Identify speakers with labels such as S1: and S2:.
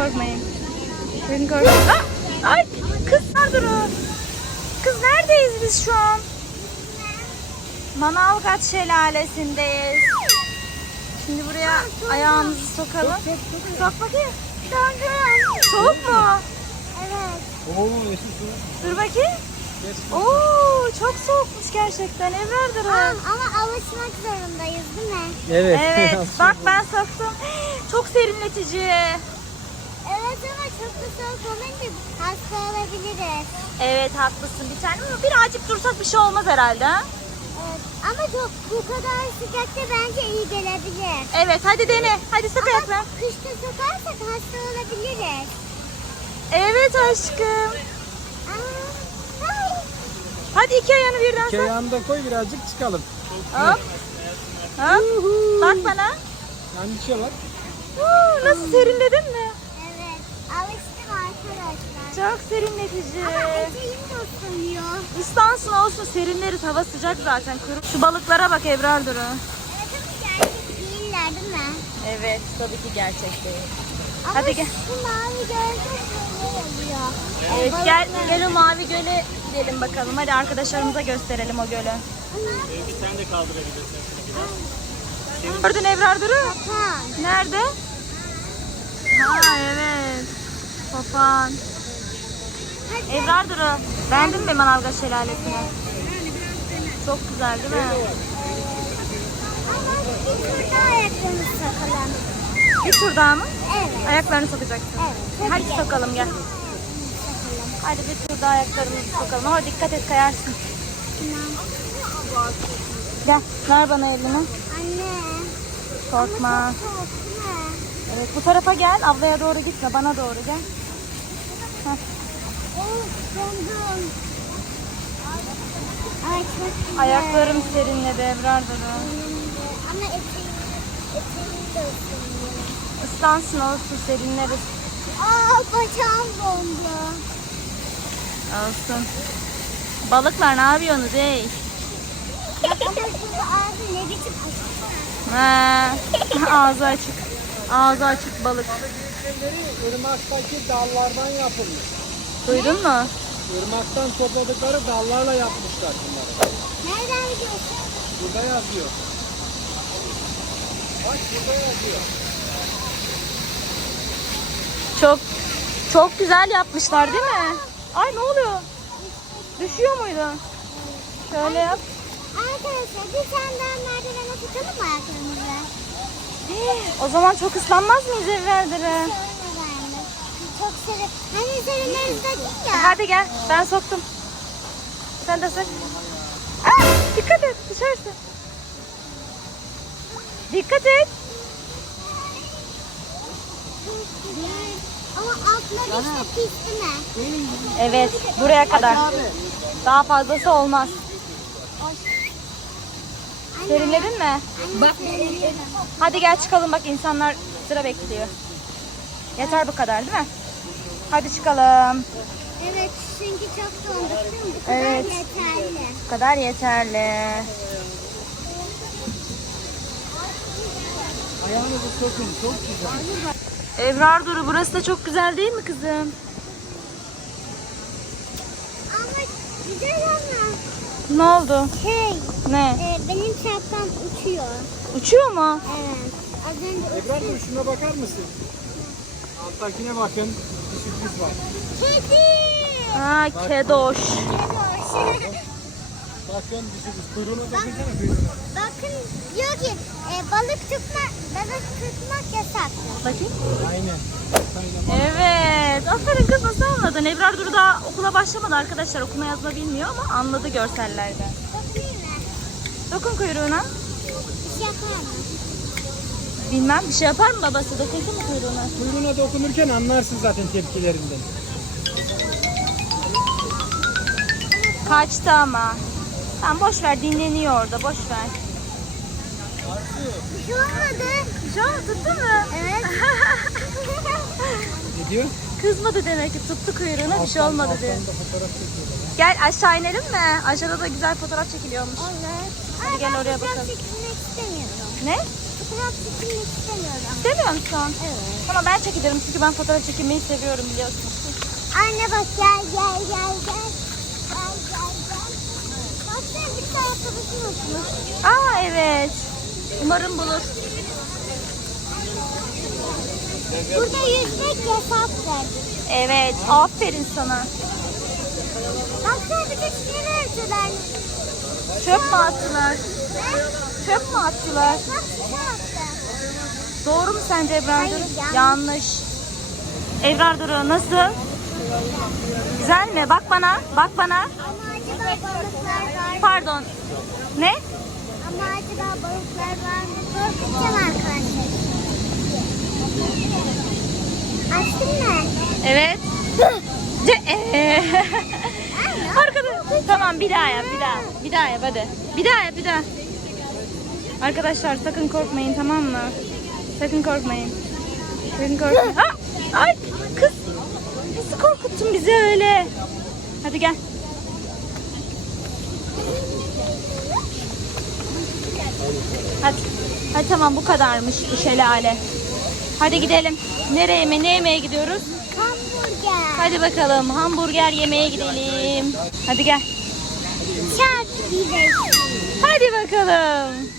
S1: korkmayın. Sakın korkmayın. Ay kız nerede o? Kız neredeyiz biz şu an? Manavgat Şelalesi'ndeyiz. Şimdi buraya ayağımızı sokalım. Sok bakayım. Soğuk mu?
S2: Evet.
S3: Oo, yeşil su.
S1: Dur bakayım. Oo, çok soğukmuş gerçekten. Evlerdir o.
S2: Ama alışmak zorundayız değil mi?
S3: Evet.
S1: Evet. Bak ben soktum. Çok serinletici.
S2: Evet ama çok da soğuk olunca hasta olabiliriz.
S1: Evet haklısın bir tane ama birazcık dursak bir şey olmaz herhalde. Ha?
S2: Evet. Ama çok bu kadar sıcakta bence iyi gelebilir.
S1: Evet hadi dene. Hadi sık ayaklar.
S2: Ama kışta sokarsak hasta olabiliriz.
S1: Evet aşkım.
S2: Ay.
S1: Hadi iki ayağını birden
S3: İki
S1: sok.
S3: ayağını da koy birazcık çıkalım.
S1: Hop. Hop. Bak bana.
S3: Yani düşüyorlar.
S1: Nasıl serinledin mi?
S2: Evet. Alıştım arkadaşlar.
S1: Çok serinletici.
S2: Ama eteğim de ısınıyor.
S1: İstansın olsun serinleriz. Hava sıcak zaten. Şu balıklara bak Ebrar Duru.
S2: Evet ama gerçek değiller değil mi?
S1: Evet tabii ki gerçek değil.
S2: Ama
S1: Hadi gel.
S2: şu mavi gözler böyle oluyor.
S1: Evet gel o mavi göle gidelim bakalım. Hadi arkadaşlarımıza gösterelim o gölü.
S3: Bir tane de kaldırabilirsin.
S1: Gördün Ebrar Duru?
S2: Papağan.
S1: Nerede? Ha evet. Papağan. Ebrar Duru. Beğendin mi Manavgat Şelalesi'ni? Çok güzel değil mi?
S2: Ama bir turda ayaklarımızı sokalım.
S1: Bir tur daha mı?
S2: Evet.
S1: Ayaklarını sokacaksın.
S2: Evet.
S1: Hadi sokalım gel. Hadi bir tur daha ayaklarımızı sokalım ama dikkat et kayarsın. Gel ver bana elini.
S2: Anne.
S1: Korkma.
S2: Ama çok soğuk değil mi?
S1: Evet bu tarafa gel. Ablaya doğru gitme. Bana doğru gel. Heh.
S2: Oh, dondum. Ay çok güzel.
S1: Ayaklarım serinledi Ebrar Duru.
S2: Ama eteğim de ısınıyor.
S1: Islansın olsun serinleriz.
S2: Bacağım dondu.
S1: Olsun. Balıklar ne yapıyorsunuz ey?
S2: Ama bu ağzı ne biçim açık.
S1: Ha, ağzı açık. Ağzı açık balık.
S3: Büyükleri ırmaktaki dallardan yapılmış.
S1: Duydun mu?
S3: Irmaktan topladıkları dallarla yapmışlar bunları.
S2: Nereden biliyorsun?
S3: Burada yazıyor. Bak burada yazıyor.
S1: Çok güzel yapmışlar değil mi? Ay ne oluyor? Düşüyor muydu? Şöyle yap.
S2: Arkadaşlar bir tane daha merdivene tutalım mı ayaklarımızı?
S1: O zaman çok ıslanmaz mıyız evlerde?
S2: Çok serin. Hani serinleriz dedik ya.
S1: Hadi gel. Ben soktum. Sen de sok. Aa, dikkat et. Düşersin. Dikkat et.
S2: Ama altları işte pis değil mi?
S1: Evet. Buraya kadar. Daha fazlası olmaz. Serinledin mi?
S2: Bak.
S1: Hadi gel çıkalım bak insanlar sıra bekliyor. Yeter bu kadar değil mi? Hadi çıkalım.
S2: Evet çünkü çok donduk değil mi? Bu kadar
S1: Evet.
S2: yeterli.
S1: Bu kadar yeterli.
S3: Ayağınızı sokun çok güzel.
S1: Ebrar Duru burası da çok güzel değil mi kızım?
S2: Ama güzel ama.
S1: Ne oldu? Ne?
S2: Benim şapkam uçuyor.
S1: Uçuyor mu?
S2: Evet. Az önce
S3: Ebrar Bey şuna bakar mısın? Alttakine bakın. Bir sürpriz var.
S2: Kedi.
S1: Ha kedoş.
S3: Bakın bir sürpriz. Kuyruğunu dokunsana kuyruğuna.
S2: Bakın diyor ki balık tutmak yasak.
S1: Bakayım.
S3: Aynen.
S1: Evet. Aferin kız nasıl anladın? Ebrar Duru daha okula başlamadı arkadaşlar. Okuma yazma bilmiyor ama anladı görsellerden.
S2: Bakayım mı?
S1: Dokun kuyruğuna.
S2: Bir şey yapar mı?
S1: Bilmem bir şey yapar mı babası? Dokunsun mu kuyruğuna?
S3: Kuyruğuna dokunurken anlarsın zaten tepkilerinden.
S1: Kaçtı ama. Tamam boş ver dinleniyor orada boş ver.
S2: Bir şey olmadı.
S1: Şu an tuttu mu?
S2: Evet.
S3: Ne diyor?
S1: Kızmadı demek ki tuttu kuyruğuna bir şey olmadı diyor.
S3: Alttan da fotoğraf çekiyorlar.
S1: Gel aşağı inelim mi? Aşağıda da güzel fotoğraf çekiliyormuş.
S2: Olur.
S1: Hadi gel oraya bakalım.
S2: Fotoğraf çekilmek istemiyorum.
S1: Ne?
S2: fotoğraf çekilmek istemiyorum.
S1: İstemiyor musun?
S2: Evet.
S1: Tamam ben çekilirim çünkü ben fotoğraf çekilmeyi seviyorum biliyorsun.
S2: Anne bak gel gel gel gel. Gel gel gel. Bak sen bir tane ayakkabısını unutmuş.
S1: Aa evet. Umarım bulur.
S2: Burada yüzmek yasaktır.
S1: Evet. Aferin sana.
S2: Bak sen bir de sinir örtüler.
S1: Çöp mü attılar?
S2: Ne?
S1: Çöp mü attılar?
S2: Bak ne yaptı?
S1: Doğru mu sence Ebrar
S2: Hayır,
S1: Duru?
S2: yanlış.
S1: Yanlış. Ebrar Duru nasıl? Güzel mi? Bak bana. Bak bana.
S2: Ama acaba balıklar var.
S1: Pardon. Ne?
S2: Ama acaba balıklar var mı? Korkacağım arkadaşlar. Açtın mı?
S1: Evet. Arkadaş. Tamam bir daha yap bir daha. Bir daha yap hadi. Bir daha yap bir daha. Arkadaşlar sakın korkmayın tamam mı? Sakın korkmayın. Sakın korkmayın. Ha! Ay kız. Nasıl korkuttun bizi öyle? Hadi gel. Hadi. Hadi tamam bu kadarmış bu şelale. Hadi gidelim. Nereye mi? Ne yemeye gidiyoruz?
S2: Hamburger.
S1: Hadi bakalım hamburger yemeye gidelim. Hadi gel.
S2: Çok güzel.
S1: Hadi bakalım.